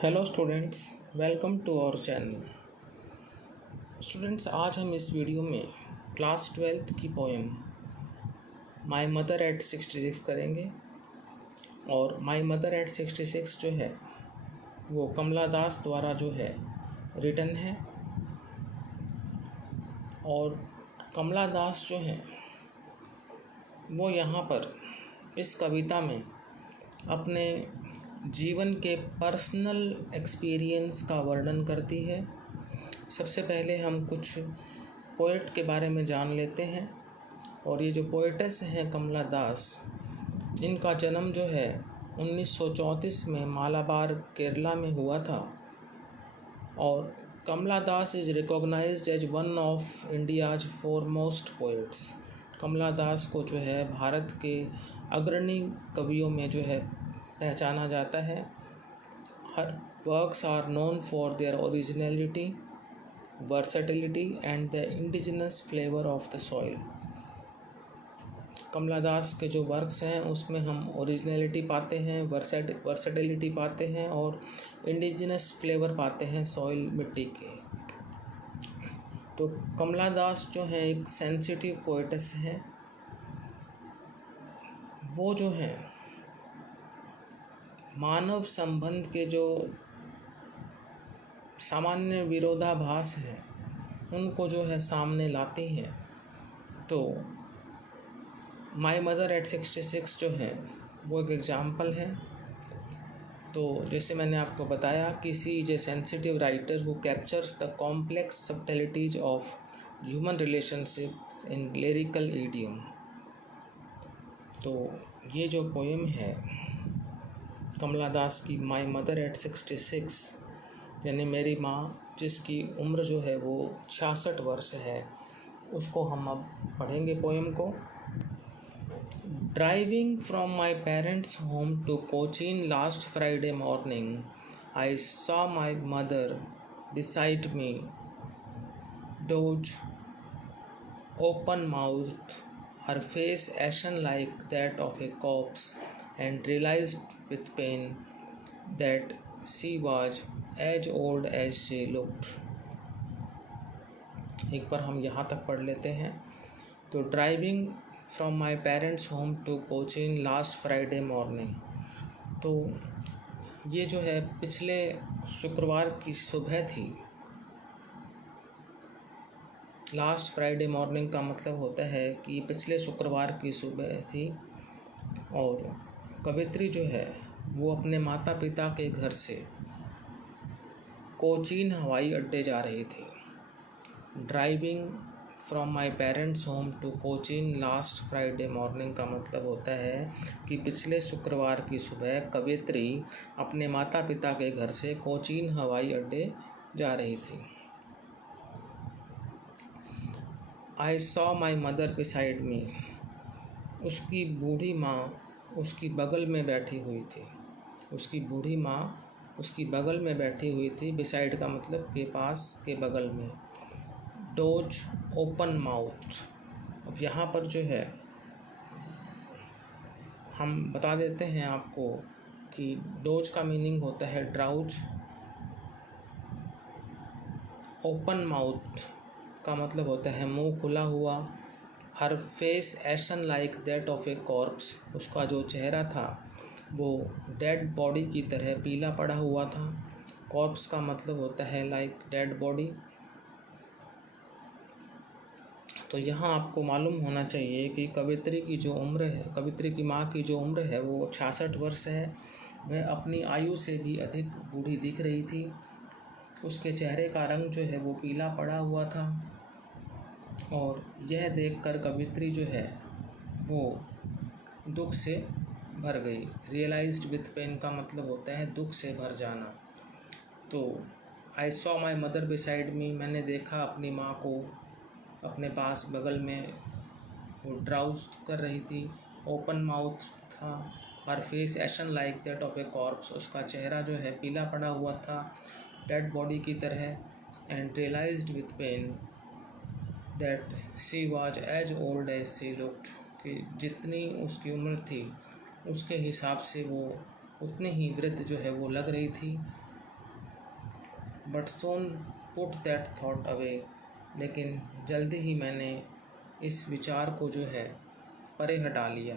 Hello students, welcome to our channel. Students, आज हम इस वीडियो में क्लास 12th की पोएम माय मदर एट 66 करेंगे। और माय मदर एट 66 जो है वो कमला दास द्वारा जो है रिटन है। और कमला दास जो है वो यहाँ पर इस कविता में अपने जीवन के पर्सनल एक्सपीरियंस का वर्णन करती है। सबसे पहले हम कुछ पोएट के बारे में जान लेते हैं। और ये जो पोएटेस हैं कमला दास, इनका जन्म जो है 1934 में मालाबार केरला में हुआ था। और Kamala Das is recognised as one of India's foremost poets. Kamala Das को जो है भारत के अग्रणी कवियों में जो है पहचाना जाता है। Her works are known for their originality, versatility and the indigenous flavour of the soil. Kamala Das के जो वर्क्स हैं उसमें हम ओरिजिनलिटी पाते हैं, वर्सेटिलिटी पाते हैं और इंडिजिनस फ्लेवर पाते हैं सॉइल, मिट्टी के। तो कमला दास जो है एक सेंसिटिव पोएटेस हैं। वो जो है मानव संबंध के जो सामान्य विरोधाभास हैं उनको जो है सामने लाती हैं। तो माय मदर एट 66 जो है वो एक एग्जाम्पल है। तो जैसे मैंने आपको बताया कि she is a sensitive writer who captures the complex subtleties of human relationships in lyrical idiom. तो ये जो पोएम है कमला दास की माय मदर एट 66, यानी मेरी माँ जिसकी उम्र जो है वो 66 वर्ष है, उसको हम अब पढ़ेंगे पोएम को। Driving from my parents home to Cochin last Friday morning, I saw my mother beside me, doge, open mouthed, her face ashen like that of a corpse, and realized with pain that she was as old as she looked। एक बार हम यहाँ तक पढ़ लेते हैं। तो driving from my parents home to Cochin last Friday morning, तो ये जो है पिछले शुक्रवार की सुबह थी। लास्ट फ्राइडे मॉर्निंग का मतलब होता है कि पिछले शुक्रवार की सुबह थी। और कवित्री जो है वो अपने माता पिता के घर से कोचीन हवाई अड्डे जा रही थी। Driving from my parents home to Cochin last Friday morning का मतलब होता है कि पिछले शुक्रवार की सुबह कवित्री अपने माता पिता के घर से कोचीन हवाई अड्डे जा रही थी। आई saw my mother beside me, उसकी बूढ़ी माँ उसकी बगल में बैठी हुई थी। उसकी बूढ़ी माँ उसकी बगल में बैठी हुई थी। बिसाइड का मतलब के पास, के बगल में। Dose, open mouth. अब यहाँ पर जो है हम बता देते हैं आपको कि डोज का मीनिंग होता है ड्राउज। ओपन माउथ का मतलब होता है मुंह खुला हुआ। Her face ashen like that of a corpse, उसका जो चेहरा था वो डेड बॉडी की तरह पीला पड़ा हुआ था। कॉर्प्स का मतलब होता है लाइक डेड बॉडी। तो यहाँ आपको मालूम होना चाहिए कि कवित्री की जो उम्र है, कवित्री की माँ की जो उम्र है वो 66 वर्ष है। वह अपनी आयु से भी अधिक बूढ़ी दिख रही थी। उसके चेहरे का रंग जो है वो पीला पड़ा हुआ था। और यह देखकर कवित्री जो है वो दुख से भर गई। रियलाइज्ड विथ पेन का मतलब होता है दुख से भर जाना। तो आई saw my mother beside me, मैंने देखा अपनी माँ को अपने पास बगल में, वो ड्राउज कर रही थी। ओपन माउथ था। Her face ashen like that of a corpse, उसका चेहरा जो है पीला पड़ा हुआ था डेड बॉडी की तरह। And realized with pain that she was as old as she looked, कि जितनी उसकी उम्र थी उसके हिसाब से वो उतनी ही वृद्ध जो है वो लग रही थी। But Son put that thought away, लेकिन जल्दी ही मैंने इस विचार को जो है परे हटा लिया।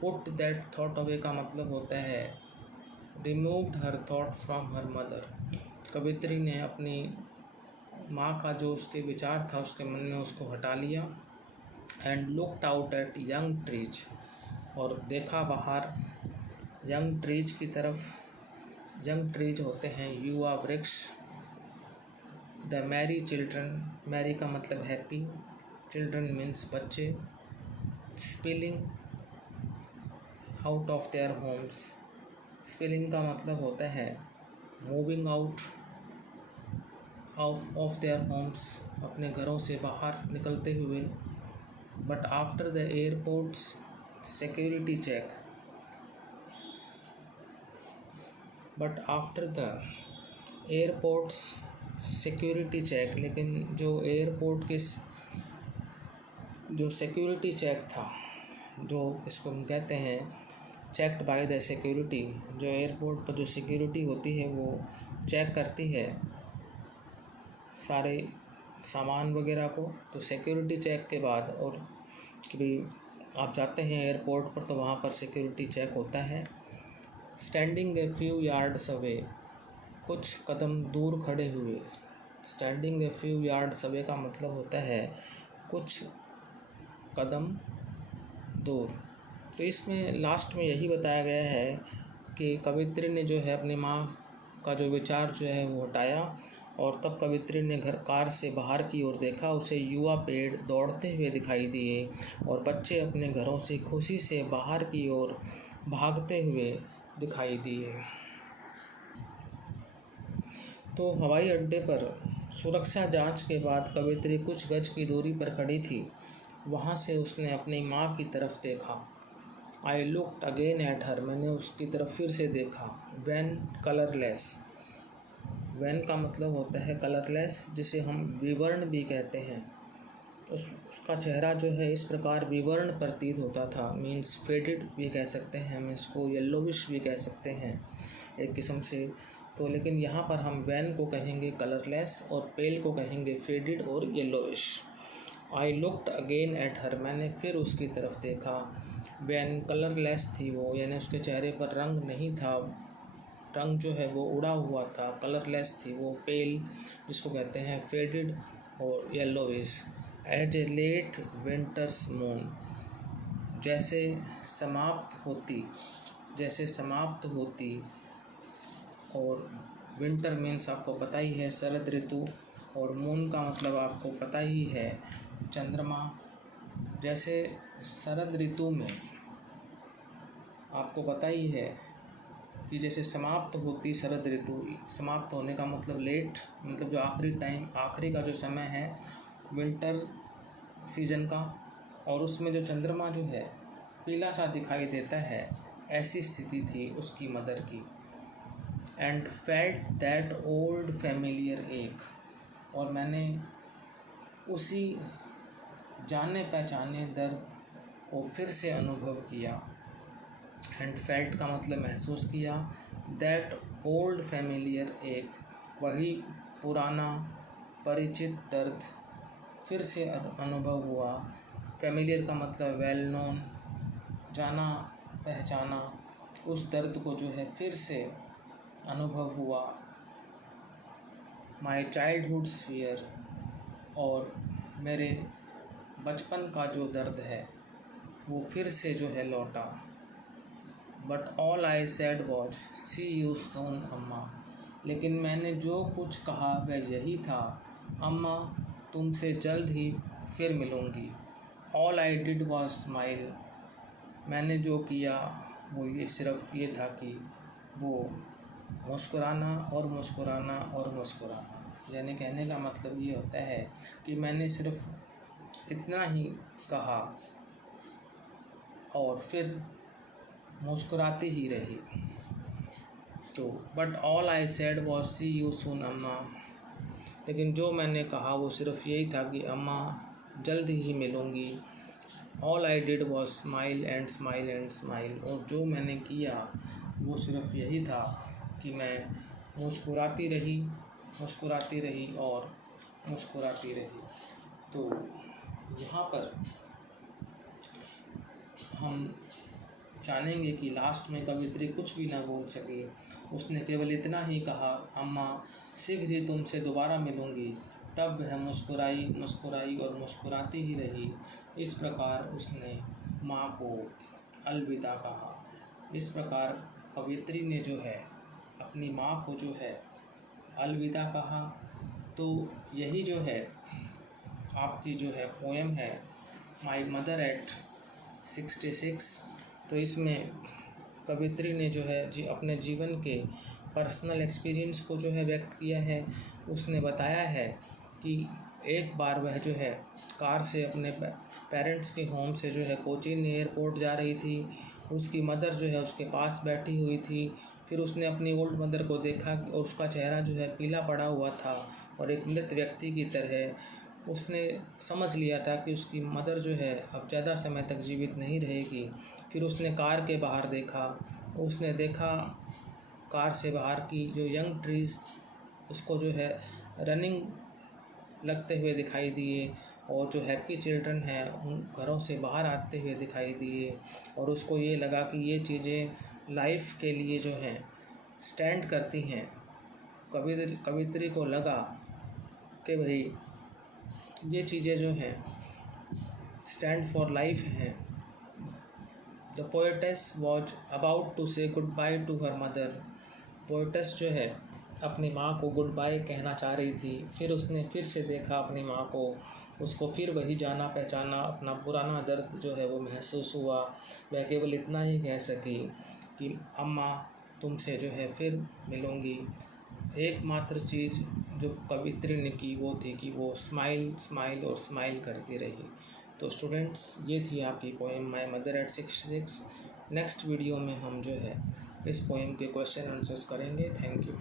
पुट दैट थॉट अवे का मतलब होता है removed her thought from her mother. कवित्री ने अपनी माँ का जो उसके विचार था उसके मन में उसको हटा लिया। And looked out at young trees, और देखा बाहर यंग ट्रीज की तरफ। यंग ट्रीज होते हैं युवा वृक्ष। द मैरी चिल्ड्रन, मैरी का मतलब हैप्पी, चिल्ड्रन मीन्स बच्चे। Spilling out of their homes, spilling का मतलब होता है moving out of their homes, अपने घरों से बाहर निकलते हुए। But after the airports security check, but after the airports security check, लेकिन जो एयरपोर्ट के जो सिक्योरिटी चेक था, जो इसको हम कहते हैं चेक्ड बाय द सिक्योरिटी, जो एयरपोर्ट पर जो सिक्योरिटी होती है वो चेक करती है सारे सामान वगैरह को। तो सिक्योरिटी चेक के बाद, और कभी आप जाते हैं एयरपोर्ट पर तो वहाँ पर सिक्योरिटी चेक होता है। Standing a few yards away, कुछ कदम दूर खड़े हुए। Standing a few yards away का मतलब होता है कुछ कदम दूर। तो इसमें लास्ट में यही बताया गया है कि कवित्री ने जो है अपनी माँ का जो विचार जो है वो हटाया, और तब कवित्री ने कार से बाहर की ओर देखा। उसे युवा पेड़ दौड़ते हुए दिखाई दिए और बच्चे अपने घरों से खुशी से बाहर की ओर भागते हुए दिखाई दिए। तो हवाई अड्डे पर सुरक्षा जांच के बाद कवित्री कुछ गज की दूरी पर खड़ी थी। वहाँ से उसने अपनी माँ की तरफ देखा। I looked again at her, मैंने उसकी तरफ फिर से देखा। वैन कलरलेस, वैन का मतलब होता है कलरलेस, जिसे हम विवर्ण भी कहते हैं। उसका चेहरा जो है इस प्रकार विवर्ण प्रतीत होता था, मीन्स फेडेड भी कह सकते हैं हम इसको, येलोविश भी कह सकते हैं एक किस्म से। तो लेकिन यहाँ पर हम वैन को कहेंगे कलरलेस और पेल को कहेंगे फेडेड और yellowish. I looked again at her, मैंने फिर उसकी तरफ देखा। वैन कलरलेस थी वो, यानी उसके चेहरे पर रंग नहीं था, रंग जो है वो उड़ा हुआ था। कलरलेस थी वो, पेल जिसको कहते हैं फेडेड और yellowish. As a late winter's moon, जैसे समाप्त होती, और विंटर मीन्स आपको पता ही है शरद ऋतु, और मून का मतलब आपको पता ही है चंद्रमा। जैसे शरद ऋतु में आपको पता ही है कि जैसे समाप्त होती शरद ऋतु, समाप्त होने का मतलब लेट, मतलब जो आखिरी का जो समय है विंटर सीजन का, और उसमें जो चंद्रमा जो है पीला सा दिखाई देता है, ऐसी स्थिति थी उसकी मदर की। And felt that old familiar एक, और मैंने उसी जाने पहचाने दर्द को फिर से अनुभव किया। एंड फेल्ट का मतलब महसूस किया। दैट ओल्ड फैमिलियर एक, वही पुराना परिचित दर्द फिर से अनुभव हुआ। फैमिलियर का मतलब वेल नोन, जाना पहचाना, उस दर्द को जो है फिर से अनुभव हुआ। माई चाइल्डहुड्स फियर, और मेरे बचपन का जो दर्द है वो फिर से जो है लौटा। But all I said was see you soon Amma, लेकिन मैंने जो कुछ कहा वह यही था, अम्मा तुमसे जल्द ही फिर मिलूँगी। All I did was smile, मैंने जो किया वो ये सिर्फ ये था कि वो मुस्कुराना और मुस्कुराना और मुस्कुराना। यानी कहने का मतलब ये होता है कि मैंने सिर्फ इतना ही कहा और फिर मुस्कुराती ही रही। तो but all I said was see you soon Amma, लेकिन जो मैंने कहा वो सिर्फ यही था कि अम्मा जल्द ही मिलूँगी। All I did was smile and smile and smile, और जो मैंने किया वो सिर्फ यही था कि मैं मुस्कुराती रही, मुस्कुराती रही और मुस्कुराती रही। तो यहाँ पर हम जानेंगे कि लास्ट में कवित्री कुछ भी ना बोल सकी। उसने केवल इतना ही कहा, अम्मा शीघ्र ही तुमसे दोबारा मिलूंगी। तब वह मुस्कुराई, मुस्कुराई और मुस्कुराती ही रही। इस प्रकार उसने माँ को अलविदा कहा। इस प्रकार कवित्री ने जो है अपनी माँ को जो है अलविदा कहा। तो यही जो है आपकी जो है पोएम है माई मदर एट 66। तो इसमें कवित्री ने जो है अपने जीवन के पर्सनल एक्सपीरियंस को जो है व्यक्त किया है। उसने बताया है कि एक बार वह जो है कार से अपने पेरेंट्स के होम से जो है कोचीन एयरपोर्ट जा रही थी। उसकी मदर जो है उसके पास बैठी हुई थी। फिर उसने अपनी ओल्ड मदर को देखा और उसका चेहरा जो है पीला पड़ा हुआ था और एक मृत व्यक्ति की तरह उसने समझ लिया था कि उसकी मदर जो है अब ज़्यादा समय तक जीवित नहीं रहेगी। फिर उसने कार के बाहर देखा। उसने देखा कार से बाहर की जो यंग ट्रीज़ उसको जो है रनिंग लगते हुए दिखाई दिए और जो हैप्पी चिल्ड्रन हैं उन घरों से बाहर आते हुए दिखाई दिए। और उसको ये लगा कि ये चीज़ें लाइफ के लिए जो हैं स्टैंड करती हैं। कवित्री को लगा कि भाई ये चीज़ें जो हैं स्टैंड फॉर लाइफ हैं। The poetess was about to say goodbye to her mother. Poetess जो है अपनी माँ को गुड बाय कहना चाह रही थी। फिर उसने फिर से देखा अपनी माँ को, उसको फिर वही जाना पहचाना, अपना पुराना दर्द जो है वो महसूस हुआ। वह केवल इतना ही कह सकी कि अम्मा तुमसे जो है फिर मिलूँगी। एकमात्र चीज़ जो कवित्री ने की वो थी कि वो स्माइल स्माइल और स्माइल करती रही। तो स्टूडेंट्स ये थी आपकी poem my mother eight 66। Next video में हम जो है इस पोएम के क्वेश्चन आंसर्स करेंगे। Thank you.